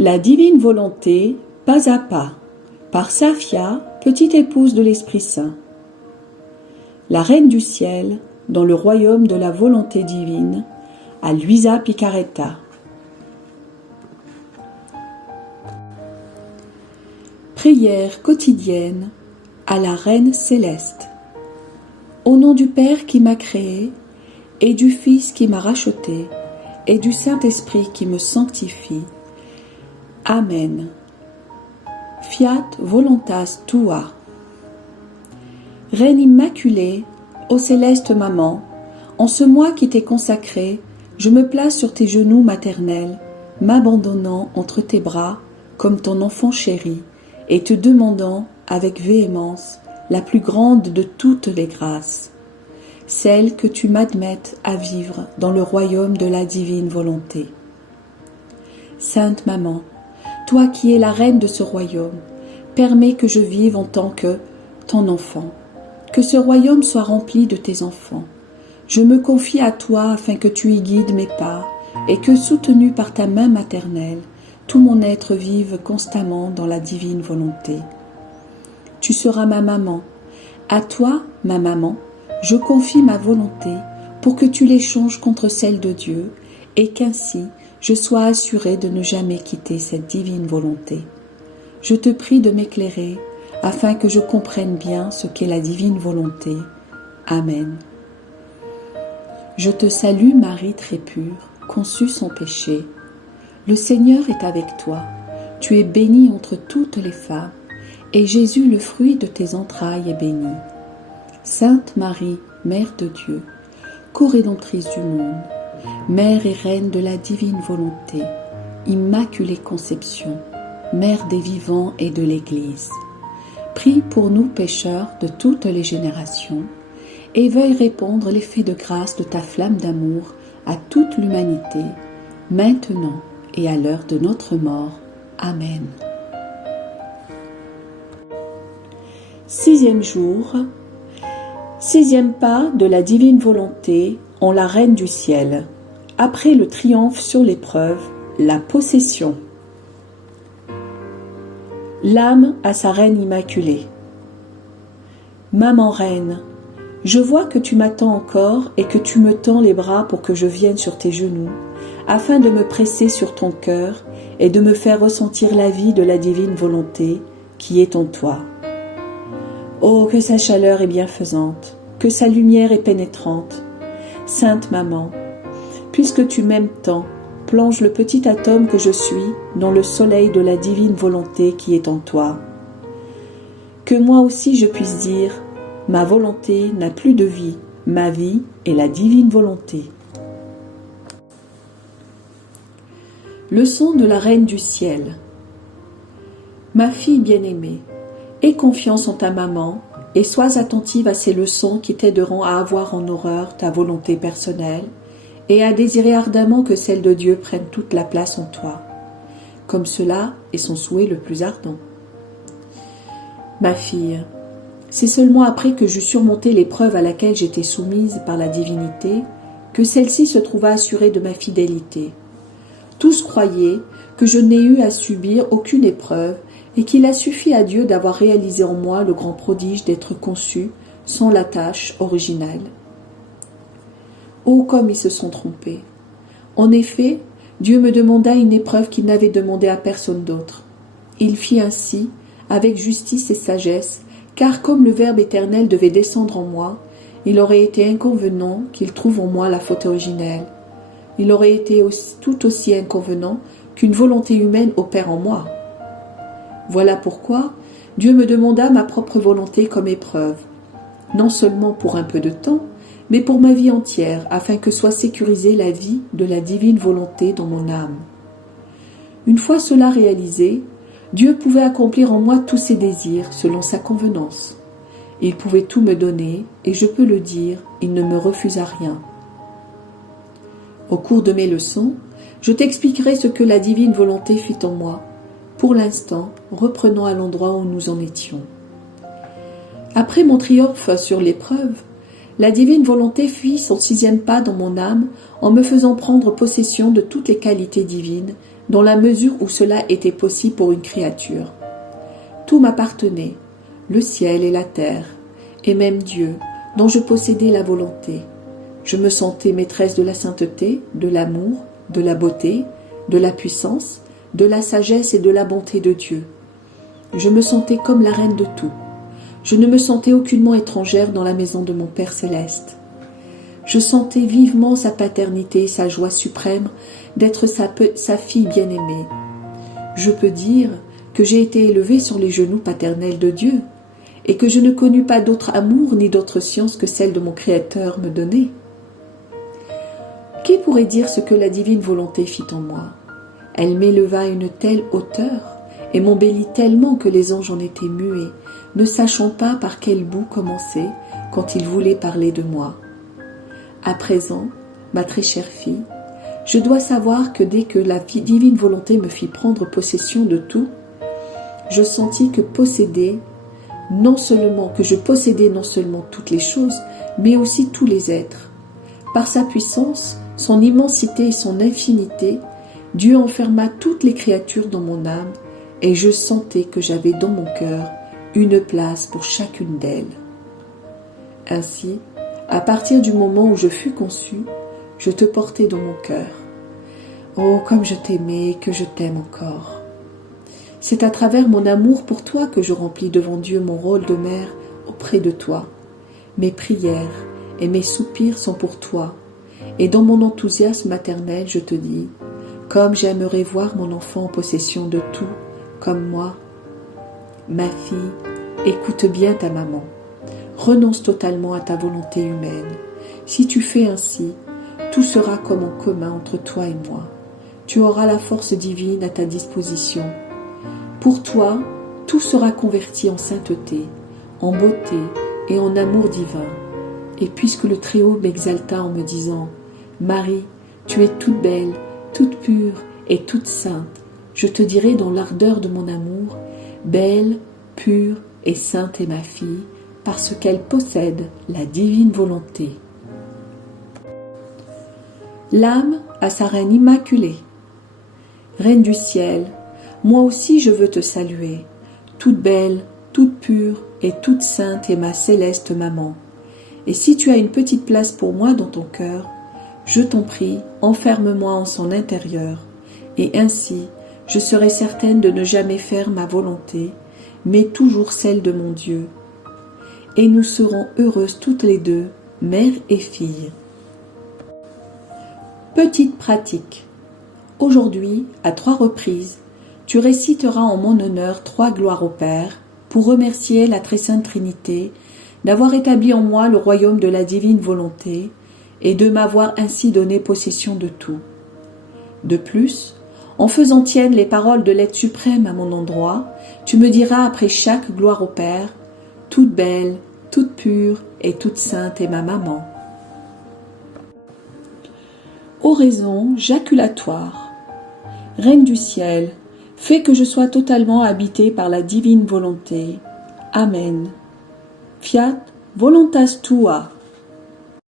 La divine volonté, pas à pas, par Safia, petite épouse de l'Esprit Saint. La Reine du Ciel, dans le royaume de la volonté divine, à Luisa Picaretta. Prière quotidienne à la Reine céleste. Au nom du Père qui m'a créé, et du Fils qui m'a racheté, et du Saint-Esprit qui me sanctifie. Amen. Fiat voluntas tua. Reine immaculée, ô céleste maman, en ce mois qui t'est consacré, je me place sur tes genoux maternels, m'abandonnant entre tes bras comme ton enfant chéri, et te demandant avec véhémence la plus grande de toutes les grâces, celle que tu m'admettes à vivre dans le royaume de la divine volonté. Sainte Maman, toi qui es la reine de ce royaume, permets que je vive en tant que ton enfant, que ce royaume soit rempli de tes enfants. Je me confie à toi afin que tu y guides mes pas et que, soutenu par ta main maternelle, tout mon être vive constamment dans la divine volonté. Tu seras ma maman. À toi, ma maman, je confie ma volonté pour que tu l'échanges contre celle de Dieu et qu'ainsi je sois assurée de ne jamais quitter cette divine volonté. Je te prie de m'éclairer afin que je comprenne bien ce qu'est la divine volonté. Amen. Je te salue Marie très pure, conçue sans péché. Le Seigneur est avec toi. Tu es bénie entre toutes les femmes, et Jésus, le fruit de tes entrailles, est béni. Sainte Marie, Mère de Dieu, co-rédemptrice du monde, Mère et Reine de la divine volonté, Immaculée Conception, Mère des vivants et de l'Église, prie pour nous pécheurs de toutes les générations, et veuille répandre l'effet de grâce de ta flamme d'amour à toute l'humanité, maintenant et à l'heure de notre mort. Amen. 6e jour, 6e pas de la divine volonté en la Reine du Ciel. Après le triomphe sur l'épreuve, la possession. L'âme à sa Reine immaculée. Maman Reine, je vois que tu m'attends encore et que tu me tends les bras pour que je vienne sur tes genoux, afin de me presser sur ton cœur et de me faire ressentir la vie de la divine volonté qui est en toi. Oh, que sa chaleur est bienfaisante, que sa lumière est pénétrante. Sainte Maman, puisque tu m'aimes tant, plonge le petit atome que je suis dans le soleil de la divine volonté qui est en toi. Que moi aussi je puisse dire, ma volonté n'a plus de vie, ma vie est la divine volonté. Leçon de la Reine du Ciel. Ma fille bien-aimée, aie confiance en ta maman et sois attentive à ces leçons qui t'aideront à avoir en horreur ta volonté personnelle et à désirer ardemment que celle de Dieu prenne toute la place en toi, comme cela est son souhait le plus ardent. Ma fille, c'est seulement après que j'eus surmonté l'épreuve à laquelle j'étais soumise par la divinité que celle-ci se trouva assurée de ma fidélité. Tous croyaient que je n'ai eu à subir aucune épreuve et qu'il a suffi à Dieu d'avoir réalisé en moi le grand prodige d'être conçu sans la tâche originale. Oh, comme ils se sont trompés! En effet, Dieu me demanda une épreuve qu'il n'avait demandée à personne d'autre. Il fit ainsi, avec justice et sagesse, car comme le Verbe éternel devait descendre en moi, il aurait été inconvenant qu'il trouve en moi la faute originelle. Il aurait été tout aussi inconvenant qu'une volonté humaine opère en moi. Voilà pourquoi Dieu me demanda ma propre volonté comme épreuve, non seulement pour un peu de temps, mais pour ma vie entière, afin que soit sécurisée la vie de la divine volonté dans mon âme. Une fois cela réalisé, Dieu pouvait accomplir en moi tous ses désirs selon sa convenance. Il pouvait tout me donner, et je peux le dire, il ne me refusa rien. Au cours de mes leçons, je t'expliquerai ce que la divine volonté fit en moi. Pour l'instant, reprenons à l'endroit où nous en étions. Après mon triomphe sur l'épreuve, la divine volonté fit son 6e pas dans mon âme en me faisant prendre possession de toutes les qualités divines dans la mesure où cela était possible pour une créature. Tout m'appartenait, le ciel et la terre, et même Dieu, dont je possédais la volonté. Je me sentais maîtresse de la sainteté, de l'amour, de la beauté, de la puissance, de la sagesse et de la bonté de Dieu. Je me sentais comme la reine de tout. Je ne me sentais aucunement étrangère dans la maison de mon Père céleste. Je sentais vivement sa paternité et sa joie suprême d'être sa fille bien-aimée. Je peux dire que j'ai été élevée sur les genoux paternels de Dieu et que je ne connus pas d'autre amour ni d'autre science que celle de mon Créateur me donnait. Qui pourrait dire ce que la divine volonté fit en moi? Elle m'éleva à une telle hauteur et m'embellit tellement que les anges en étaient muets, ne sachant pas par quel bout commencer quand ils voulaient parler de moi. À présent, ma très chère fille, je dois savoir que dès que la divine volonté me fit prendre possession de tout, je sentis que je possédais non seulement toutes les choses, mais aussi tous les êtres. Par sa puissance, son immensité et son infinité, Dieu enferma toutes les créatures dans mon âme et je sentais que j'avais dans mon cœur une place pour chacune d'elles. Ainsi, à partir du moment où je fus conçue, je te portais dans mon cœur. Oh, comme je t'aimais et que je t'aime encore. C'est à travers mon amour pour toi que je remplis devant Dieu mon rôle de mère auprès de toi. Mes prières et mes soupirs sont pour toi, et dans mon enthousiasme maternel, je te dis, comme j'aimerais voir mon enfant en possession de tout, comme moi. Ma fille, écoute bien ta maman. Renonce totalement à ta volonté humaine. Si tu fais ainsi, tout sera comme en commun entre toi et moi. Tu auras la force divine à ta disposition. Pour toi, tout sera converti en sainteté, en beauté et en amour divin. Et puisque le Très-Haut m'exalta en me disant « Marie, tu es toute belle, toute pure et toute sainte », je te dirai dans l'ardeur de mon amour « Belle, pure et sainte est ma fille, parce qu'elle possède la divine volonté. » L'âme à sa reine immaculée. Reine du ciel, moi aussi je veux te saluer. Toute belle, toute pure et toute sainte est ma céleste maman. Et si tu as une petite place pour moi dans ton cœur, je t'en prie, enferme-moi en son intérieur, et ainsi je serai certaine de ne jamais faire ma volonté, mais toujours celle de mon Dieu. Et nous serons heureuses toutes les deux, mère et fille. Petite pratique. Aujourd'hui, à 3 reprises, tu réciteras en mon honneur 3 gloires au Père pour remercier la Très Sainte Trinité d'avoir établi en moi le royaume de la divine volonté et de m'avoir ainsi donné possession de tout. De plus, en faisant tiennes les paroles de l'être suprême à mon endroit, tu me diras après chaque gloire au Père, « Toute belle, toute pure et toute sainte est ma maman. » Oraison jaculatoire. Reine du ciel, fais que je sois totalement habitée par la divine volonté. Amen. Fiat voluntas tua.